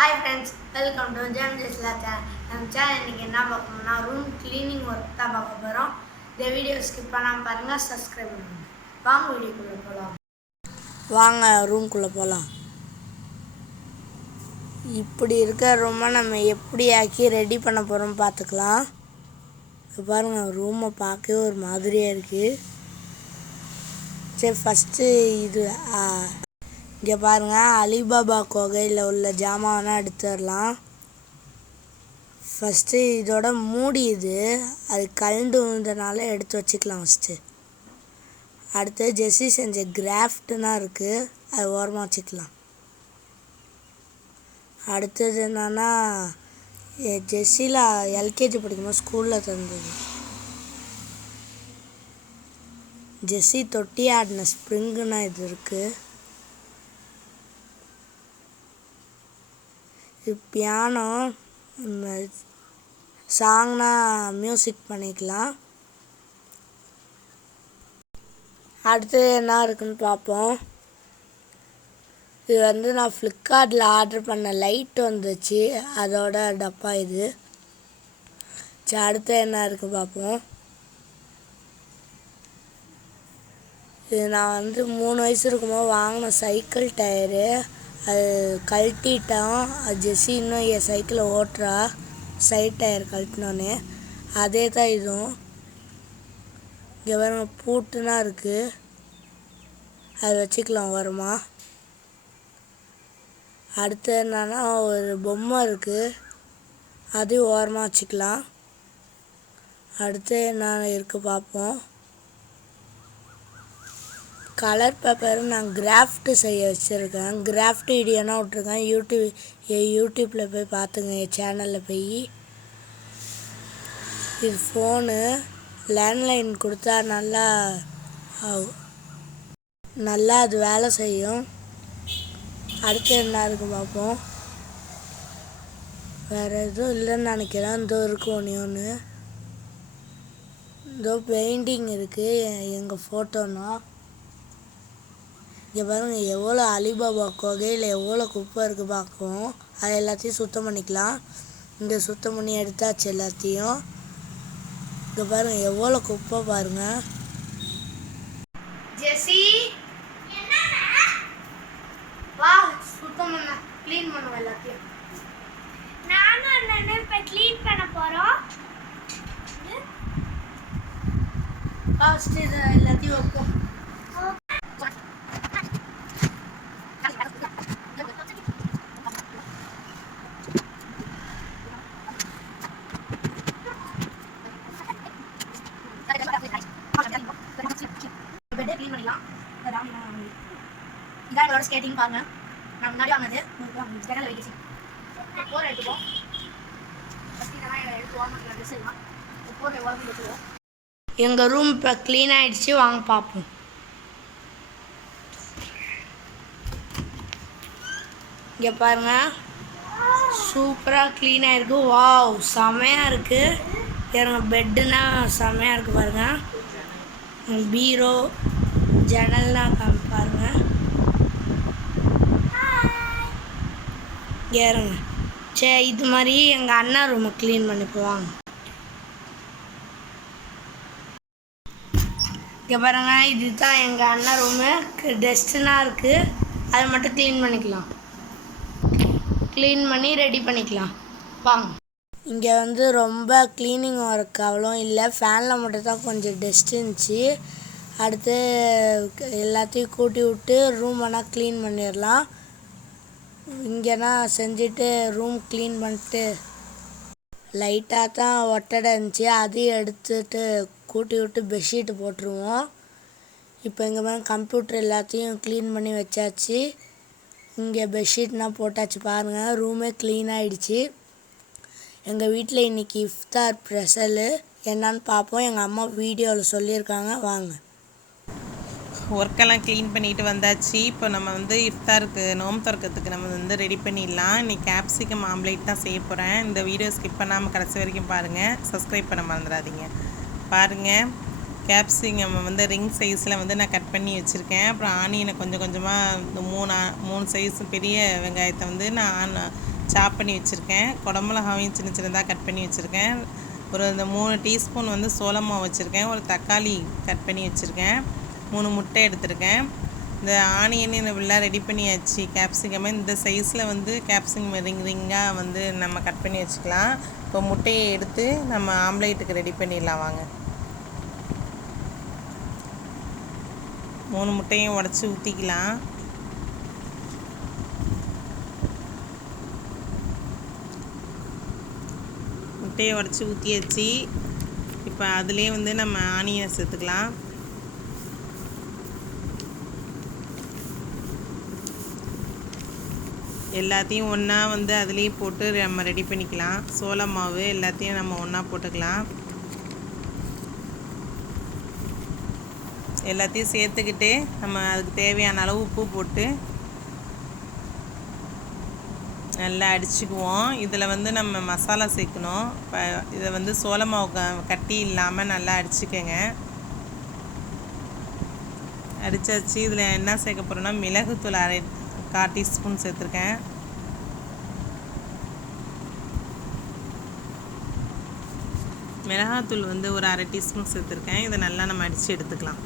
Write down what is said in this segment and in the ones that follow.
Hi friends, welcome to Jazila channel. நம்ம channel இன்னைக்கு என்ன பார்க்க போறோம்னா ரூம் க்ளீனிங் ஒர்க் தான் பார்க்க போறோம். இந்த வீடியோ ஸ்கிப் பண்ணாம பாருங்க, சப்ஸ்கிரைப் பண்ணுங்க. வாங்க வீடியோக்குள்ள போலாம். வாங்க ரூம்குள்ள போலாம். இப்படி இருக்க ரூமை நம்ம எப்படி ஆக்கி ரெடி பண்ண போறோம் பார்த்துக்கலாம். பாருங்க ரூமை பார்க்கவே ஒரு மாதிரியா இருக்கு. சரி ஃபர்ஸ்ட் இது இங்கே பாருங்கள், அலிபாபா கோகையில் உள்ள ஜாமான்லாம் எடுத்துடலாம். ஃபஸ்ட்டு இதோட மூடி அது கழண்டு விழுந்தனால எடுத்து வச்சுக்கலாம் ஃபஸ்ட்டு. அடுத்து ஜெஸ்ஸி செஞ்ச கிராஃப்ட்னா இருக்குது, அது ஓரமாக வச்சுக்கலாம். அடுத்தது என்னன்னா ஜெஸ்ஸிலா எல்கேஜி படிக்கும்போது ஸ்கூலில் தந்தது. ஜெஸ்ஸி தொட்டி ஆடின ஸ்ப்ரிங்குன்னா இது இருக்குது. பியானோ சாங்னா மியூசிக் பண்ணிக்கலாம். அடுத்து என்ன இருக்குன்னு பார்ப்போம். இது நான் ஃப்ளிப்கார்ட்டில் ஆர்டர் பண்ண லைட் வந்துச்சு, அதோட டப்பா இது. சரி அடுத்து என்ன இருக்குது பார்ப்போம். இது நான் 3 வயசு இருக்கும்போது வாங்கின சைக்கிள் டயரு, அது கழட்டிட்டோம். அது ஜெஸ்ஸி இன்னும் என் சைக்கிளை ஓட்டுறா, சைட் டயர் கழட்டினோன்னே. அதே தான் இதுவும். இங்கே பாருங்க பூட்டுனா இருக்குது, அது வச்சுக்கலாம் ஓரமா. அடுத்து என்னன்னா ஒரு பொம்மை இருக்குது, அதையும் ஓரமாக வச்சுக்கலாம். அடுத்து என்ன இருக்குது பார்ப்போம். கலர் பேப்பர் நான் கிராஃப்ட் செய்ய வச்சுருக்கேன். கிராஃப்ட் வீடியோனா விட்ருக்கேன், யூடியூப்பில் போய் பார்த்துங்க, என் சேனலில் போய். இது ஃபோனு லேண்ட்லைன் கொடுத்தா நல்லா அது வேலை செய்யும். அடுத்து என்ன இருக்குது பார்ப்போம். வேறு எதுவும் இல்லைன்னு நினைக்கிறேன். இதோ இருக்குது ஒன்று இதோ பெயிண்டிங் இருக்குது, எங்கள் ஃபோட்டோனா. இங்கே பாருங்கள் எவ்வளோ அலிபாபா கோகையில் எவ்வளோ குப்பை இருக்குது பார்க்கவும். அது எல்லாத்தையும் சுத்தம் பண்ணிக்கலாம். இங்கே சுத்தம் பண்ணி எடுத்தாச்சு எல்லாத்தையும். இங்கே பாருங்கள் எவ்வளோ குப்பை பாருங்கள். ஜெஸ்ஸி வா சுத்தம் பண்ண க்ளீன் பண்ணுவோம் எல்லாத்தையும். நானும் அண்ணனும் இப்போ க்ளீன் பண்ண போகிறோம். ஃபர்ஸ்ட் இதை எல்லாத்தையும் வைப்போம். இதான் எங்களோட ஸ்கேட்டிங் பாருங்க. நான் முன்னாடி வாங்கினது ஜன்னல் வைக்கிச்சு. போர் எடுத்துப்போம். எங்கள் ரூம் இப்போ க்ளீன் ஆகிடுச்சு, வாங்க பார்ப்போம். இங்கே பாருங்க சூப்பராக க்ளீனாக இருக்குது. வாவ் செமையாக இருக்குது. எனக்கு பெட்டுனா செமையாக இருக்குது பாருங்கள். பீரோ ஜன்னல்லாம் பாருங்கள். ஏறுங்க. சரி இது மாதிரி எங்கள் அண்ணா ரூமை க்ளீன் பண்ணி போவாங்க. இங்கே பாருங்க இதுதான் எங்கள் அண்ணா ரூமு. டஸ்ட்டுனா இருக்குது, அதை மட்டும் க்ளீன் பண்ணிக்கலாம். க்ளீன் பண்ணி ரெடி பண்ணிக்கலாம் வாங்க. இங்கே ரொம்ப க்ளீனிங் ஒர்க் அவ்வளோ இல்லை, ஃபேனில் மட்டும் தான் கொஞ்சம் டஸ்ட் இருந்துச்சு. அடுத்து எல்லாத்தையும் கூட்டி விட்டு ரூம் வேணால் க்ளீன் பண்ணிடலாம். இங்கேனா செஞ்சுட்டு ரூம் க்ளீன் பண்ணிட்டு லைட்டாக தான் ஒட்டடை இருந்துச்சு, அதையும் எடுத்துட்டு கூட்டி விட்டு பெட்ஷீட்டு போட்டுருவோம். இப்போ இங்கே மேலே கம்ப்யூட்டர் எல்லாத்தையும் க்ளீன் பண்ணி வச்சாச்சு. இங்கே பெட்ஷீட்னால் போட்டாச்சு பாருங்கள். ரூமே க்ளீன் ஆகிடுச்சு. எங்கள் வீட்டில் இன்றைக்கி இஃப்தார் ஸ்பெஷலு என்னன்னு பார்ப்போம். எங்கள் அம்மா வீடியோவில் சொல்லியிருக்காங்க, வாங்க. ஒர்க்கெல்லாம் க்ளீன் பண்ணிட்டு வந்தாச்சு. இப்போ நம்ம இஃப்தாருக்கு நோம்பு திறக்கிறதுக்கு நம்ம ரெடி பண்ணிடலாம். இன்றைக்கி கேப்சிகம் ஆம்லேட் தான் செய்ய போகிறேன். இந்த வீடியோ ஸ்கிப் பண்ணாமல் கடைசி வரைக்கும் பாருங்கள், சப்ஸ்கிரைப் பண்ண மறந்துடாதீங்க. பாருங்கள் கேப்சிகம் ரிங் சைஸில் நான் கட் பண்ணி வச்சுருக்கேன். அப்புறம் ஆனியனை கொஞ்சம் கொஞ்சமாக 3 சைஸ் பெரிய வெங்காயத்தை நான் சாப் பண்ணி வச்சுருக்கேன். குடமிளகாவையும் சின்ன சின்னதாக கட் பண்ணி வச்சுருக்கேன். ஒரு இந்த 3 டீஸ்பூன் வந்து சோள மாவு வச்சுருக்கேன். ஒரு தக்காளி கட் பண்ணி வச்சுருக்கேன். 3 முட்டை எடுத்திருக்கேன். இந்த ஆனியன் இதெல்லாம் ரெடி பண்ணியாச்சு. கேப்சிகம் இந்த சைஸில் வந்து கேப்சிகம் ரிங்காக வந்து நம்ம கட் பண்ணி வச்சுக்கலாம். இப்போ முட்டையை எடுத்து நம்ம ஆம்லேட்டுக்கு ரெடி பண்ணிடலாம் வாங்க. 3 முட்டையும் உடச்சி ஊற்றிக்கலாம். முட்டையை உடச்சி ஊற்றியாச்சு. இப்போ அதுலேயே வந்து நம்ம ஆனியனை சேர்த்துக்கலாம். எல்லாத்தையும் ஒன்றா வந்து அதுலேயே போட்டு நம்ம ரெடி பண்ணிக்கலாம். சோள மாவு எல்லாத்தையும் நம்ம ஒன்றா போட்டுக்கலாம். எல்லாத்தையும் சேர்த்துக்கிட்டு நம்ம அதுக்கு தேவையான அளவு உப்பு போட்டு நல்லா அடிச்சுக்குவோம். இதில் வந்து நம்ம மசாலா சேர்க்கணும். இப்போ இதை வந்து சோள மாவு கட்டி இல்லாமல் நல்லா அடிச்சுக்கோங்க. அடித்தாச்சு. இதில் என்ன சேர்க்க போகிறோன்னா மிளகுத்தூள் 1/4 டீஸ்பூன் சேர்த்துருக்கேன். மிளகாத்தூள் வந்து ஒரு 1/2 டீஸ்பூன் சேர்த்துருக்கேன். இதை நல்லா நம்ம அடித்து எடுத்துக்கலாம்.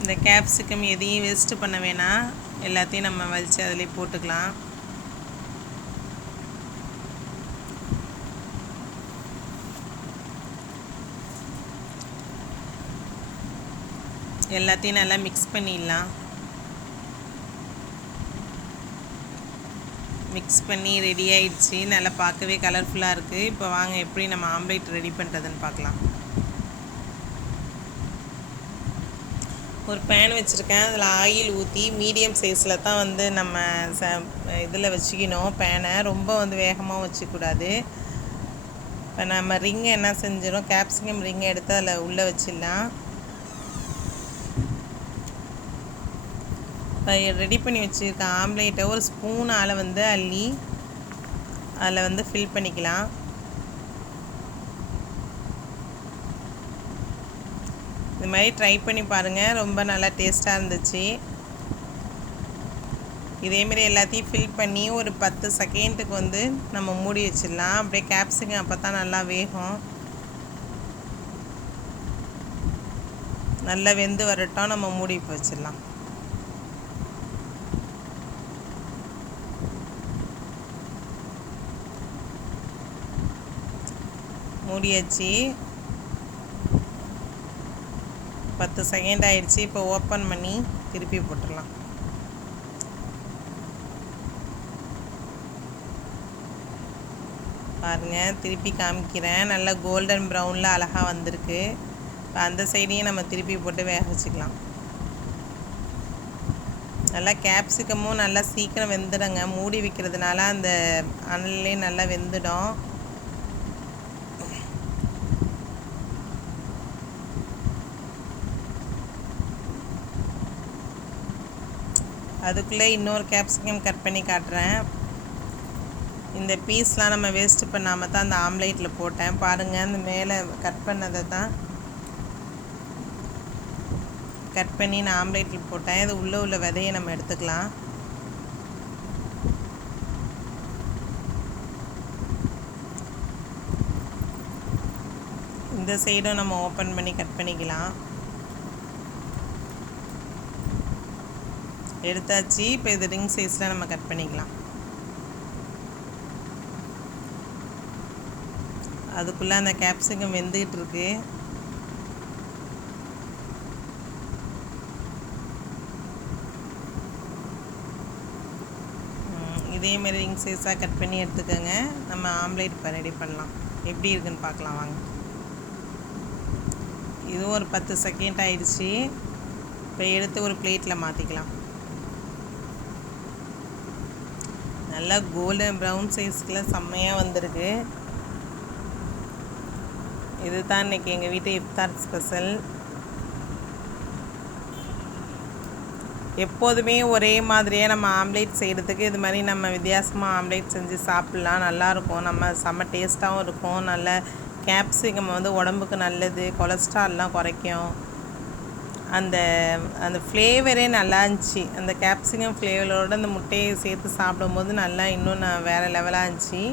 இந்த கேப்சிகம் எதையும் வேஸ்ட்டு பண்ண வேணாம். எல்லாத்தையும் நம்ம வலித்து அதிலே போட்டுக்கலாம். எல்லாத்தையும் நல்லா மிக்ஸ் பண்ணிடலாம். மிக்ஸ் பண்ணி ரெடி ஆயிடுச்சு. நல்லா பார்க்கவே கலர்ஃபுல்லாக இருக்குது. இப்போ வாங்க எப்படி நம்ம ஆம்லேட் ரெடி பண்ணுறதுன்னு பார்க்கலாம். ஒரு பேன் வச்சுருக்கேன். அதில் ஆயில் ஊற்றி மீடியம் சைஸில் தான் வந்து நம்ம இதில் வச்சுக்கணும். பேனை ரொம்ப வந்து வேகமாக வச்சுக்கூடாது. இப்போ நம்ம ரிங்கை என்ன செஞ்சிடும், கேப்சிகம் ரிங்கை எடுத்து அதில் உள்ளே வச்சிடலாம். ரெடி பண்ணி வச்சுருக்க ஆம்லேட்டை ஒரு ஸ்பூனால் வந்து அள்ளி அதில் வந்து ஃபில் பண்ணிக்கலாம். இது மாதிரி ட்ரை பண்ணி பாருங்கள். ரொம்ப நல்லா டேஸ்ட்டாக இருந்துச்சு. இதேமாரி எல்லாத்தையும் ஃபில் பண்ணி ஒரு 10 செகண்டுக்கு வந்து நம்ம மூடி வச்சிடலாம். அப்படியே கேப்சிகம் அப்போ தான் நல்லா வேகும். நல்லா வெந்து வரட்டும். நம்ம மூடி வச்சிடலாம். மூடியாச்சு. 10 செகண்ட் ஆயிடுச்சு. இப்போ ஓப்பன் பண்ணி திருப்பி போட்டுடலாம். பாருங்கள், திருப்பி காமிக்கிறேன். நல்லா கோல்டன் ப்ரௌனில் அழகாக வந்திருக்கு. இப்போ அந்த சைடையும் நம்ம திருப்பி போட்டு வேக வச்சுக்கலாம். நல்லா கேப்சிகமும் நல்லா சீக்கிரம் வெந்துடுங்க. மூடி வைக்கிறதுனால அந்த அனல்லே நல்லா வெந்துடும். அதுக்குள்ளே இன்னொரு கேப்சிகம் கட் பண்ணி காட்டுறேன். இந்த பீஸ்லாம் நம்ம வேஸ்ட்டு பண்ணாமல் தான் அந்த ஆம்லேட்டில் போட்டேன். பாருங்கள், அந்த மேலே கட் பண்ணதை தான் கட் பண்ணி நான் ஆம்லேட்டில் போட்டேன். இது உள்ள விதையை நம்ம எடுத்துக்கலாம். இந்த சைடும் நம்ம ஓப்பன் பண்ணி கட் பண்ணிக்கலாம். எடுத்தாச்சு. இப்போ இது ரிங் சைஸில் நம்ம கட் பண்ணிக்கலாம். அதுக்குள்ளே அந்த கேப்சிகம் வெந்துக்கிட்டு இருக்கு. இதேமாரி ரிங் சைஸாக கட் பண்ணி எடுத்துக்கோங்க. நம்ம ஆம்லேட் இப்போ ரெடி பண்ணலாம். எப்படி இருக்குன்னு பார்க்கலாம் வாங்க. இதுவும் ஒரு 10 செகண்ட் ஆயிடுச்சு. இப்போ எடுத்து ஒரு பிளேட்டில் மாற்றிக்கலாம். நல்லா கோல்டன் ப்ரௌன் சைஸ்க்குலாம் செம்மையாக வந்திருக்கு. இது தான் இன்றைக்கி எங்கள் வீட்டு இஃப்தார் ஸ்பெஷல். எப்போதுமே ஒரே மாதிரியே நம்ம ஆம்லேட் செய்கிறதுக்கு இது மாதிரி நம்ம வித்தியாசமாக ஆம்லேட் செஞ்சு சாப்பிட்லாம். நல்லாயிருக்கும். நம்ம செம்ம டேஸ்ட்டாகவும் இருக்கும். நல்ல கேப்சிகம் வந்து உடம்புக்கு நல்லது. கொலஸ்ட்ரால்லாம் குறைக்கும். அந்த அந்த ஃப்ளேவரே நல்லா இருந்துச்சு. அந்த கேப்சிகம் ஃப்ளேவரோடு அந்த முட்டையை சேர்த்து சாப்பிடும்போது நல்லா இன்னும் நான் வேறு லெவலாக இருந்துச்சு.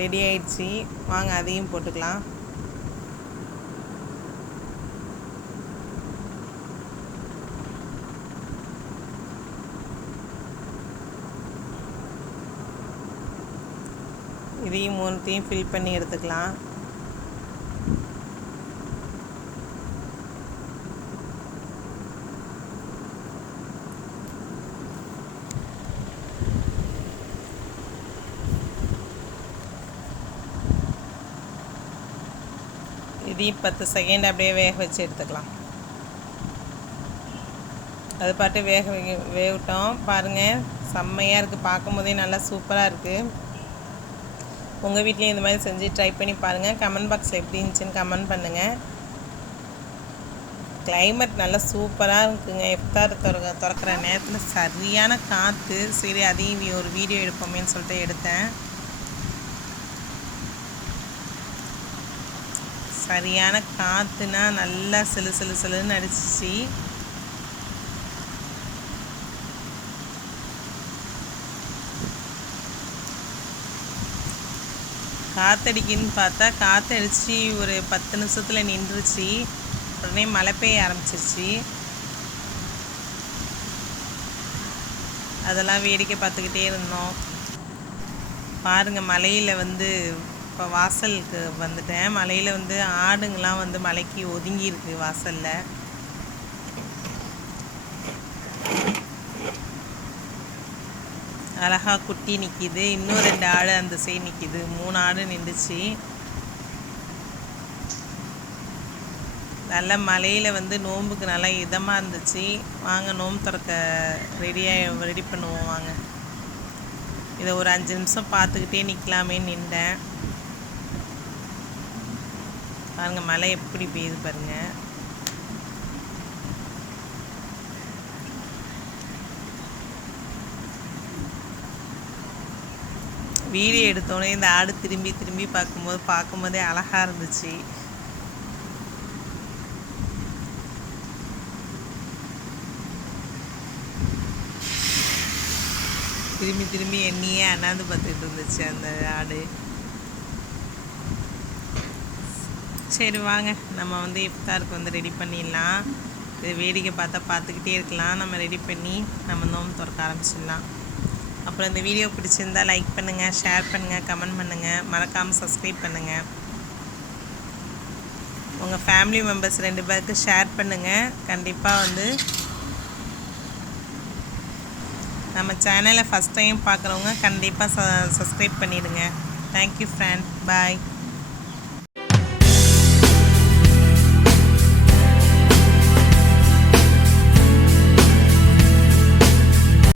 ரெடி ஆயிடுச்சு. வாங்க அதையும் போட்டுக்கலாம். இதையும் மூணுத்தையும் ஃபில் பண்ணி எடுத்துக்கலாம். இதையும் 10 செகண்ட் அப்படியே வேக வச்சு எடுத்துக்கலாம். அது பாட்டு வேகட்டும். பாருங்கள், செம்மையாக இருக்குது. பார்க்கும் போதே நல்லா சூப்பராக இருக்குது. உங்கள் வீட்லேயும் இந்த மாதிரி செஞ்சு ட்ரை பண்ணி பாருங்கள். கமெண்ட் பாக்ஸில் எப்படி இருந்துச்சுன்னு கமெண்ட் பண்ணுங்கள். கிளைமேட் நல்லா சூப்பராக இருக்குங்க. இஃப்தார் திறக்கிற நேரத்தில் சரியான காற்று. சரி, அதையும் ஒரு வீடியோ எடுப்போமேன்னு சொல்லிட்டு எடுத்தேன். சரியான காற்றுனா நல்லா சிலுன்னு அடிச்சிச்சு. காற்றடிக்குன்னு பார்த்தா காற்று அடித்து ஒரு 10 நிமிஷத்தில் நின்றுச்சு. உடனே மழை பெய்ய ஆரம்பிச்சிருச்சு. அதெல்லாம் வேடிக்கை பார்த்துக்கிட்டே இருந்தோம். பாருங்கள், மலையில் இப்போ வாசலுக்கு வந்துட்டேன். மலையில் ஆடுங்கள்லாம் மலைக்கு ஒதுங்கியிருக்கு வாசலில். அழகாக குட்டி நிற்கிது. இன்னும் 2 ஆடு அந்த சைடு நிற்கிது. 3 ஆடு நின்றுச்சு. நல்ல மலையில் நோம்புக்கு நல்லா இதமாக இருந்துச்சு. வாங்க நோம்பு திறக்க ரெடி பண்ணுவோம். வாங்க, இதை ஒரு 5 நிமிஷம் பார்த்துக்கிட்டே நிற்கலாமேன்னு நின்றேன். பாருங்கள், மழை எப்படி பெய்யுது பாருங்கள். வீடியோ எடுத்தோடனே இந்த ஆடு திரும்பி பார்க்கும்போதே அழகாக இருந்துச்சு. திரும்பி என்னையே அண்ணாந்து பார்த்துட்டு இருந்துச்சு அந்த ஆடு. சரி வாங்க, நம்ம இஃப்தாருக்கு ரெடி பண்ணிடலாம். இது வேடிக்கை பார்த்துக்கிட்டே இருக்கலாம். நம்ம ரெடி பண்ணி நம்ம நோம்பு திறக்க ஆரம்பிச்சிடலாம். அப்புறம் இந்த வீடியோ பிடிச்சிருந்தால் லைக் பண்ணுங்கள், ஷேர் பண்ணுங்கள், கமெண்ட் பண்ணுங்கள், மறக்காமல் சப்ஸ்கிரைப் பண்ணுங்கள். உங்கள் ஃபேமிலி மெம்பர்ஸ் 2 பேருக்கு ஷேர் பண்ணுங்கள். கண்டிப்பாக நம்ம சேனலை ஃபஸ்ட் டைம் பார்க்குறவங்க கண்டிப்பாக சப்ஸ்கிரைப் பண்ணிவிடுங்க. Thank you friend. பாய்.